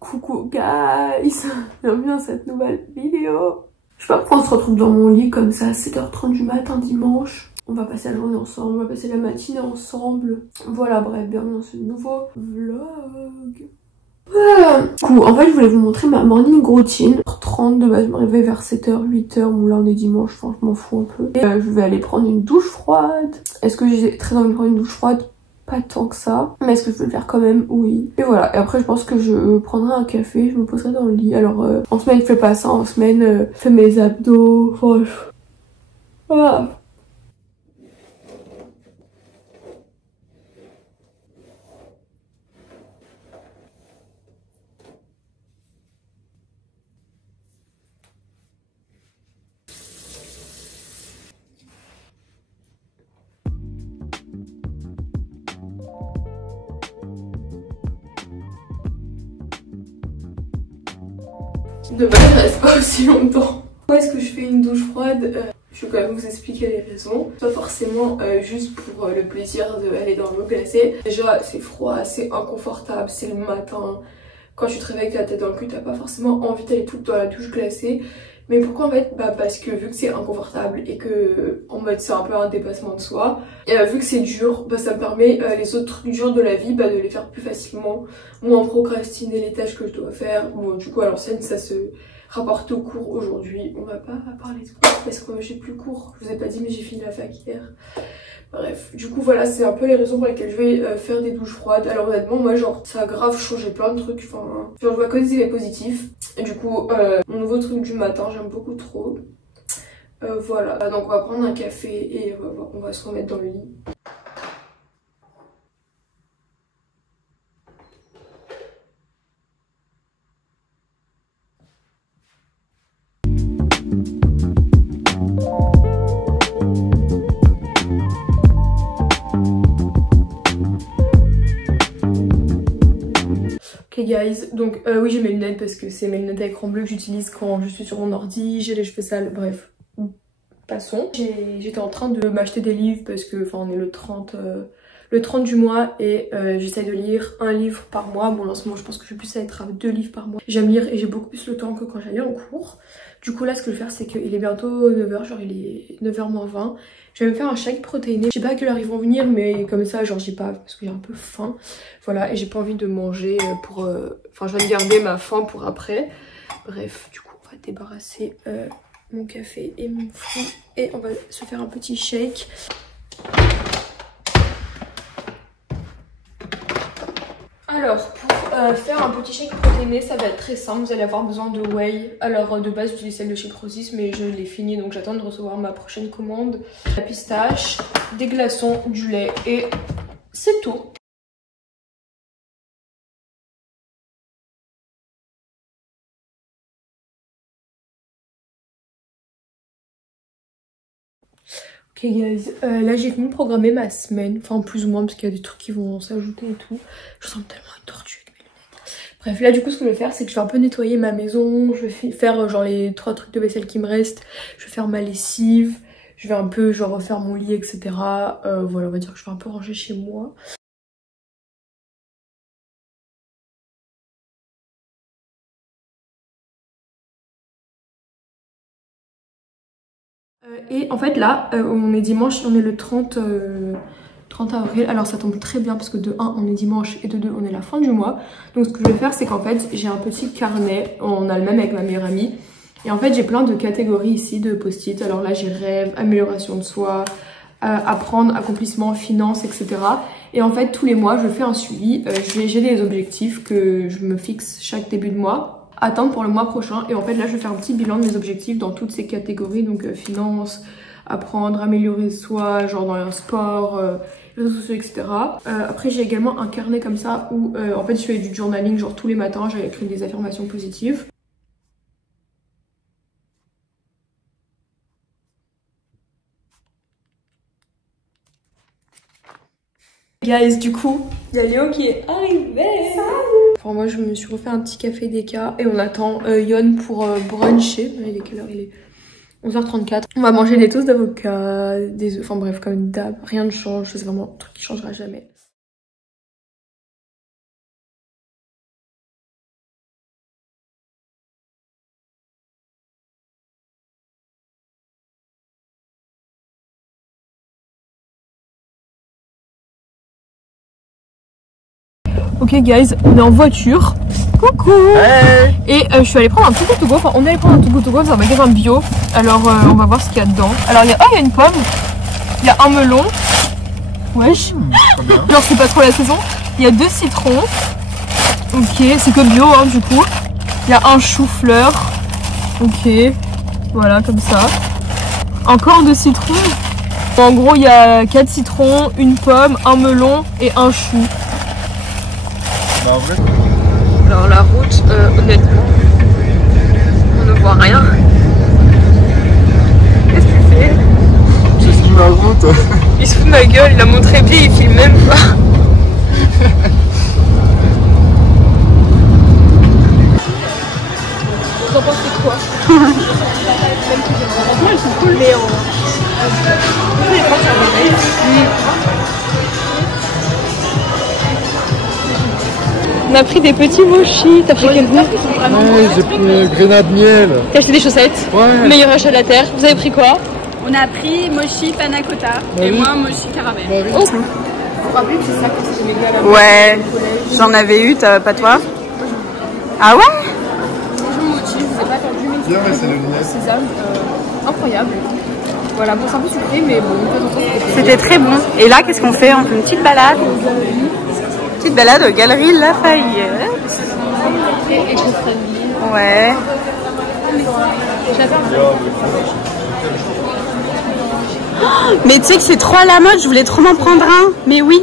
Coucou guys, bienvenue dans cette nouvelle vidéo. Je sais pas pourquoi on se retrouve dans mon lit comme ça à 7h30 du matin dimanche. On va passer la journée ensemble, on va passer la matinée ensemble. Voilà, bref, bienvenue dans ce nouveau vlog. Du coup, en fait, je voulais vous montrer ma morning routine. 30 de base, je me réveille vers 7h, 8h. Bon, là, on est dimanche, enfin, je m'en fous un peu. Et je vais aller prendre une douche froide. Est-ce que j'ai très envie de prendre une douche froide? Pas tant que ça. Mais est-ce que je peux le faire quand même? Oui. Et voilà. Et après, je pense que je prendrai un café, je me poserai dans le lit. Alors, en semaine, je fais pas ça. En semaine, je fais mes abdos. Enfin, voilà. De base, je reste pas aussi longtemps. Pourquoi est-ce que je fais une douche froide? Je vais quand même vous expliquer les raisons. Pas forcément juste pour le plaisir d'aller dans l'eau glacée. Déjà, c'est froid, c'est inconfortable, c'est le matin. Quand tu te réveilles avec la tête dans le cul, t'as pas forcément envie d'aller tout dans la douche glacée. Mais pourquoi en fait? Bah parce que vu que c'est inconfortable et que en mode c'est un peu un dépassement de soi, et vu que c'est dur, bah ça me permet les autres trucs durs de la vie bah, de les faire plus facilement, moins procrastiner les tâches que je dois faire. Bon du coup à l'ancienne ça se rapporte au cours aujourd'hui. On va pas parler de cours parce que j'ai plus cours. Je vous ai pas dit mais j'ai fini la fac hier. Bref, du coup voilà, c'est un peu les raisons pour lesquelles je vais faire des douches froides. Alors honnêtement, moi genre, ça a grave changé plein de trucs, enfin, genre je vois que des effets positifs. Et du coup, mon nouveau truc du matin, j'aime beaucoup trop. Voilà, donc on va prendre un café et on va se remettre dans le lit. Ok guys, donc oui j'ai mes lunettes parce que c'est mes lunettes à écran bleu que j'utilise quand je suis sur mon ordi, j'ai les cheveux sales, bref, passons. J'étais en train de m'acheter des livres parce que enfin on est le 30 du mois et j'essaie de lire un livre par mois. Bon en ce moment je pense que je vais plus être à 2 livres par mois. J'aime lire et j'ai beaucoup plus le temps que quand j'allais en cours. Du coup là ce que je vais faire c'est qu'il est bientôt 9h, genre il est 9h moins 20. Je vais me faire un shake protéiné. Je sais pas à quelle heure ils vont venir mais comme ça genre j'ai pas parce que j'ai un peu faim. Voilà et j'ai pas envie de manger pour... Enfin je vais me garder ma faim pour après. Bref du coup on va débarrasser mon café et mon fruit et on va se faire un petit shake. Alors pour faire un petit shake protéiné ça va être très simple, vous allez avoir besoin de whey. Alors de base j'utilise celle de chez Prozis mais je l'ai fini donc j'attends de recevoir ma prochaine commande. La pistache, des glaçons, du lait et c'est tout. Ok guys, là j'ai fini de programmer ma semaine, enfin plus ou moins parce qu'il y a des trucs qui vont s'ajouter et tout. Je sens tellement une tortue avec mes lunettes. Bref là du coup ce que je vais faire c'est que je vais un peu nettoyer ma maison, je vais faire genre les 3 trucs de vaisselle qui me restent, je vais faire ma lessive, je vais un peu genre refaire mon lit etc. Voilà on va dire que je vais un peu ranger chez moi. Et en fait là on est dimanche, on est le 30 avril, alors ça tombe très bien parce que de 1 on est dimanche et de 2 on est la fin du mois. Donc ce que je vais faire c'est qu'en fait j'ai un petit carnet, on a le même avec ma meilleure amie. Et en fait j'ai plein de catégories ici de post-it. Alors là j'ai rêve, amélioration de soi, apprendre, accomplissement, finance, etc. Et en fait tous les mois je fais un suivi, j'ai des objectifs que je me fixe chaque début de mois. Atteindre pour le mois prochain et en fait là je vais faire un petit bilan de mes objectifs dans toutes ces catégories donc finance, apprendre, améliorer soi, genre dans un sport, réseaux sociaux etc. Après j'ai également un carnet comme ça où en fait je fais du journaling genre tous les matins, j'ai écrit des affirmations positives. Guys, du coup, il y a Léo qui est arrivé. Salut. Enfin, moi, je me suis refait un petit café déca et on attend Yon pour bruncher. Il est quelle heure? Il est 11h34. On va manger des toasts d'avocat, des œufs, enfin bref, comme d'hab. Rien ne change, c'est vraiment un truc qui changera jamais. Ok guys, on est en voiture. Coucou. Hey. Et je suis allée prendre un Too Good To Go. Enfin, on est allé prendre un Too Good To Go dans un magasin bio. Alors on va voir ce qu'il y a dedans. Alors il y a une pomme. Il y a un melon. Wesh. Genre c'est pas trop la saison. Il y a 2 citrons. Ok, c'est que bio hein, du coup. Il y a un chou-fleur. Ok. Voilà comme ça. Encore 2 citrons. En gros il y a 4 citrons, une pomme, un melon et un chou. Bah, en vrai... Alors la route, honnêtement, on ne voit rien. Qu'est-ce que tu fais? Je filme la route. Il se fout de ma gueule, il a mon trépied, il filme même pas. Vous en pensez quoi? Franchement elles sont cool. Mais on a pris des petits mochis. T'as pris quel goût? Ouais, j'ai pris grenade miel. T'as acheté des chaussettes? Ouais. Meilleur achat de la terre. Vous avez pris quoi? On a pris mochi panna cotta et moi mochi caramel. Oh. Vous vous rappelez que c'est ça que c'était méga là-bas? Ouais, j'en avais eu, pas toi? Ah ouais? Franchement mochi, je vous ai pas attendu, mais Bien, ouais, c'est le lunettes. sésame, incroyable. Voilà, bon c'est un peu sucré, mais bon, une fois de temps C'était très bon. Et là, qu'est-ce qu'on fait? On fait une petite balade. Petite balade aux Galeries Lafayette. Ouais. Mais tu sais que c'est trop à la mode, je voulais trop m'en prendre un. Mais oui.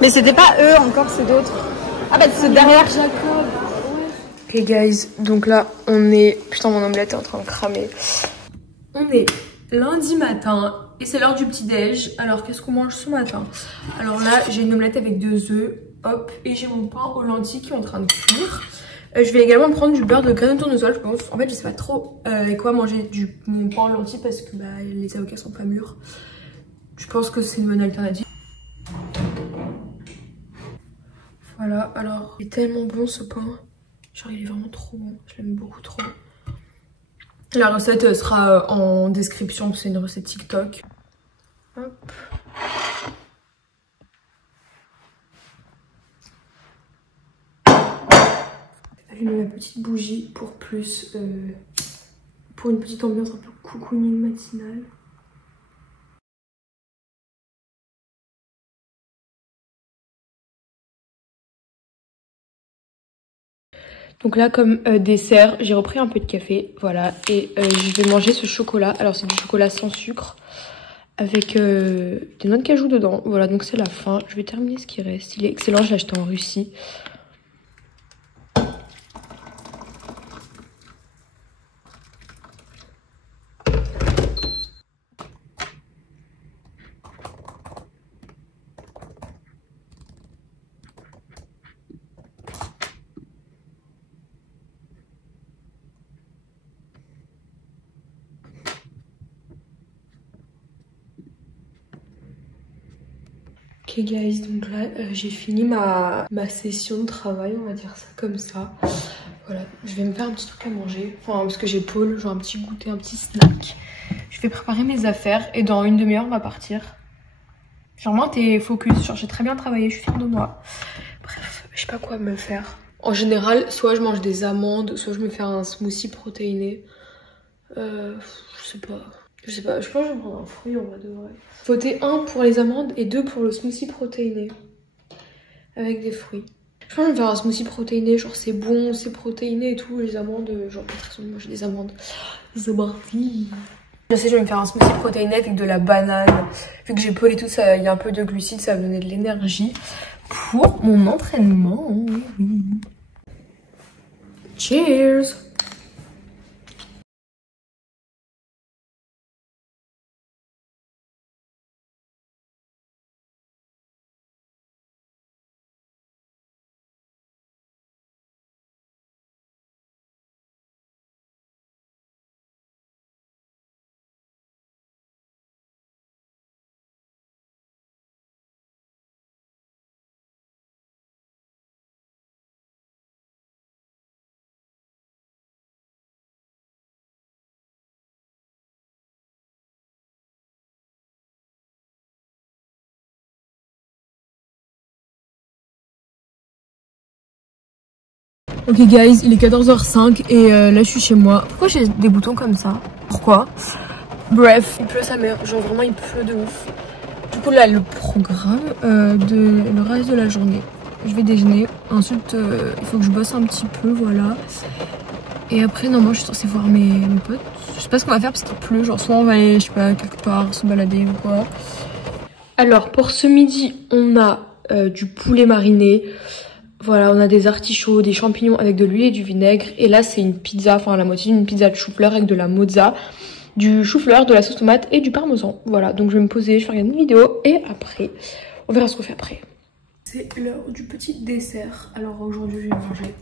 Mais c'était pas eux encore, c'est d'autres. Ah bah c'est derrière. Ok guys, donc là on est... Putain mon omelette est en train de cramer. On est lundi matin et c'est l'heure du petit déj. Alors qu'est-ce qu'on mange ce matin? Alors là j'ai une omelette avec 2 œufs, hop, et j'ai mon pain aux lentilles qui est en train de cuire. Je vais également prendre du beurre de graines de tournesol, je pense. En fait je sais pas trop avec quoi manger mon pain aux lentilles parce que bah, les avocats sont pas mûrs. Je pense que c'est une bonne alternative. Voilà, alors il est tellement bon ce pain. Genre il est vraiment trop bon, je l'aime beaucoup trop. La recette sera en description, c'est une recette TikTok. Hop. Allumer ma petite bougie pour plus, pour une petite ambiance un peu cocooning matinale. Donc là comme dessert, j'ai repris un peu de café, voilà, et je vais manger ce chocolat. Alors c'est du chocolat sans sucre avec des noix de cajou dedans. Voilà, donc c'est la fin. Je vais terminer ce qui reste. Il est excellent, je l'ai acheté en Russie. Ok guys, donc là j'ai fini ma session de travail, on va dire ça comme ça. Voilà, je vais me faire un petit truc à manger, enfin parce que j'ai Paul, genre un petit goûter, un petit snack. Je vais préparer mes affaires et dans une demi-heure on va partir. Genre t'es focus, genre j'ai très bien travaillé, je suis fière de moi. Bref, je sais pas quoi me faire. En général, soit je mange des amandes, soit je me fais un smoothie protéiné. Je sais pas. Je pense que je vais prendre un fruit en vrai de vrai. Voter 1 pour les amandes et 2 pour le smoothie protéiné. Avec des fruits. Je pense que je vais me faire un smoothie protéiné, genre c'est bon, c'est protéiné et tout. Les amandes, genre pas très souvent de manger des amandes. The Barbie. Je sais, je vais me faire un smoothie protéiné avec de la banane. Vu que j'ai Paul et tout, il y a un peu de glucides, ça va me donner de l'énergie pour mon entraînement. Oui. Cheers! Ok guys, il est 14h05 et là je suis chez moi. Pourquoi j'ai des boutons comme ça? Pourquoi? Bref, il pleut sa mère, genre vraiment il pleut de ouf. Du coup là le programme de le reste de la journée. Je vais déjeuner, ensuite il faut que je bosse un petit peu, voilà. Et après normalement je suis censée voir mes potes. Je sais pas ce qu'on va faire parce qu'il pleut, genre soit on va aller, je sais pas, quelque part, se balader ou quoi. Alors pour ce midi, on a du poulet mariné. Voilà, on a des artichauts, des champignons avec de l'huile et du vinaigre. Et là, c'est une pizza, enfin la moitié d'une pizza de chou-fleur avec de la mozza, du chou-fleur, de la sauce tomate et du parmesan. Voilà, donc je vais me poser, je vais regarder une vidéo et après, on verra ce qu'on fait après. C'est l'heure du petit dessert. Alors aujourd'hui, je vais manger.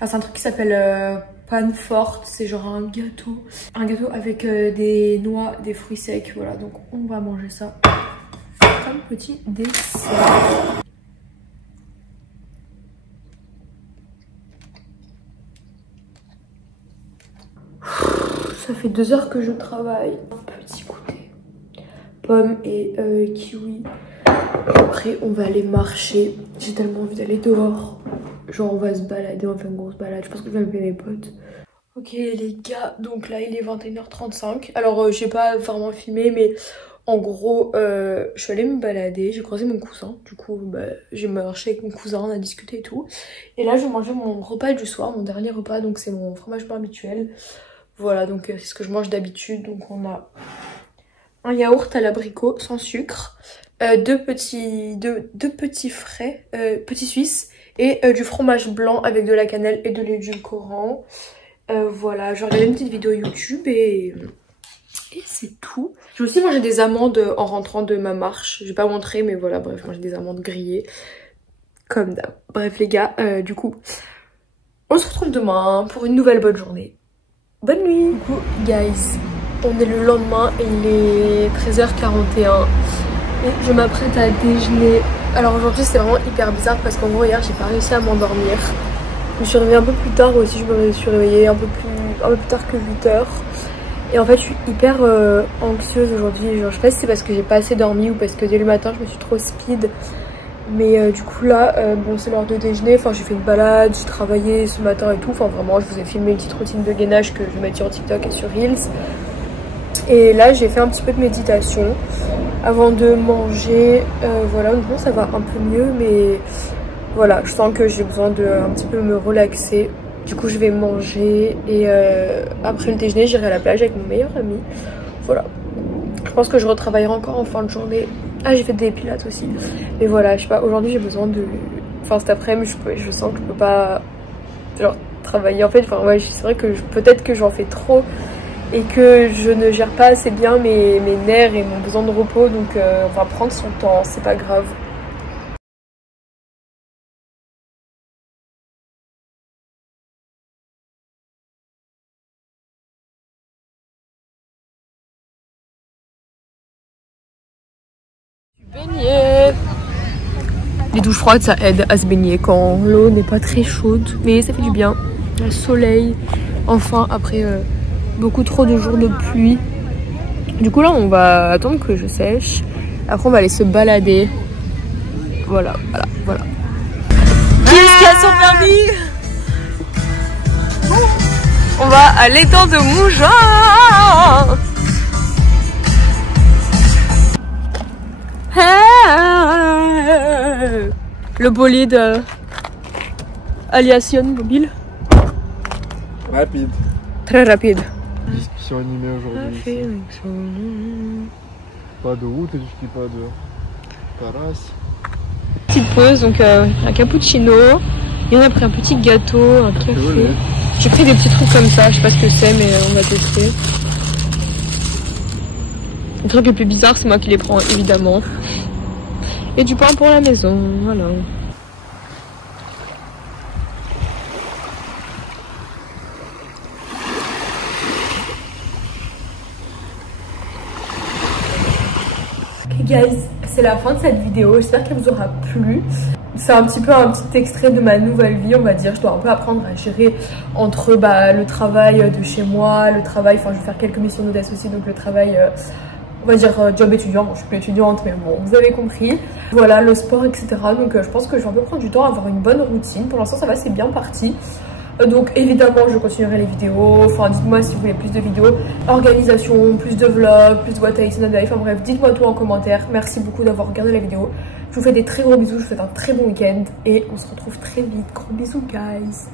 Ah, c'est un truc qui s'appelle panne forte, c'est genre un gâteau. Un gâteau avec des noix, des fruits secs, voilà. Donc on va manger ça comme petit dessert. Ça fait 2 heures que je travaille. Un petit goûter. Pommes et kiwi. Après, on va aller marcher. J'ai tellement envie d'aller dehors. Genre, on va se balader, on va faire une grosse balade. Je pense que je vais appeler mes potes. Ok, les gars. Donc là, il est 21h35. Alors, j'ai pas vraiment filmé, mais en gros, je suis allée me balader. J'ai croisé mon cousin. Du coup, j'ai marché avec mon cousin, on a discuté et tout. Et là, je vais manger mon repas du soir, mon dernier repas. Donc, c'est mon fromage pain habituel. Voilà, donc c'est ce que je mange d'habitude. Donc on a un yaourt à l'abricot sans sucre, deux petits frais, petits suisses et du fromage blanc avec de la cannelle et de l'édulcorant. Voilà, je regardais une petite vidéo YouTube et c'est tout. J'ai aussi mangé des amandes en rentrant de ma marche. Je vais pas montrer, mais voilà, bref, manger des amandes grillées comme d'hab. Bref les gars, du coup, on se retrouve demain pour une nouvelle bonne journée. Bonne nuit. Du coup, guys, on est le lendemain et il est 13h41 et je m'apprête à déjeuner. Alors aujourd'hui c'est vraiment hyper bizarre parce qu'en gros hier j'ai pas réussi à m'endormir. Je me suis réveillée un peu plus tard aussi, je me suis réveillée un peu plus tard que 8h. Et en fait je suis hyper anxieuse aujourd'hui. Genre je sais pas si c'est parce que j'ai pas assez dormi ou parce que dès le matin je me suis trop speed. Mais du coup là, bon c'est l'heure de déjeuner, enfin j'ai fait une balade, j'ai travaillé ce matin et tout, enfin vraiment je vous ai filmé une petite routine de gainage que je vais mettre sur TikTok et sur Reels. Et là j'ai fait un petit peu de méditation avant de manger, voilà, honnêtement ça va un peu mieux mais voilà, je sens que j'ai besoin de un petit peu me relaxer. Du coup je vais manger et après le déjeuner j'irai à la plage avec mon meilleur ami, voilà. Je pense que je retravaillerai encore en fin de journée. Ah, j'ai fait des pilates aussi. Mais voilà, je sais pas, aujourd'hui j'ai besoin de... Enfin cet après-midi je sens que je peux pas genre travailler en fait. Enfin ouais, c'est vrai que peut-être que j'en fais trop et que je ne gère pas assez bien mes nerfs et mon besoin de repos. Donc on va prendre son temps, c'est pas grave. Baigner. Les douches froides ça aide à se baigner quand l'eau n'est pas très chaude, mais ça fait du bien. Le soleil, enfin après beaucoup trop de jours de pluie. Du coup là on va attendre que je sèche. Après on va aller se balader. Voilà. Qui est-ce qui a son permis? On va à l'étang de Mougins. Le bolide Aliation mobile. Rapide. Très rapide. Discussion animée aujourd'hui. Pas de route et je dis pas de terrasse. Petite pause, donc un cappuccino. Et on a pris un petit gâteau, un café. J'ai pris des petits trucs comme ça, je sais pas ce que c'est mais on va tester. Le truc le plus bizarre c'est moi qui les prends évidemment. Et du pain pour la maison, voilà. Ok guys, c'est la fin de cette vidéo, j'espère qu'elle vous aura plu. C'est un petit extrait de ma nouvelle vie, on va dire. Je dois un peu apprendre à gérer entre le travail de chez moi, le travail, enfin je vais faire quelques missions d'audace aussi, donc le travail... on va dire job étudiant. Bon, je suis plus étudiante, mais bon, vous avez compris. Voilà, le sport, etc. Donc je pense que je vais un peu prendre du temps à avoir une bonne routine. Pour l'instant, ça va, c'est bien parti. Donc évidemment, je continuerai les vidéos. Enfin, dites-moi si vous voulez plus de vidéos. Organisation, plus de vlogs, plus de what I say, enfin bref, dites-moi tout en commentaire. Merci beaucoup d'avoir regardé la vidéo. Je vous fais des très gros bisous, je vous souhaite un très bon week-end. Et on se retrouve très vite. Gros bisous, guys.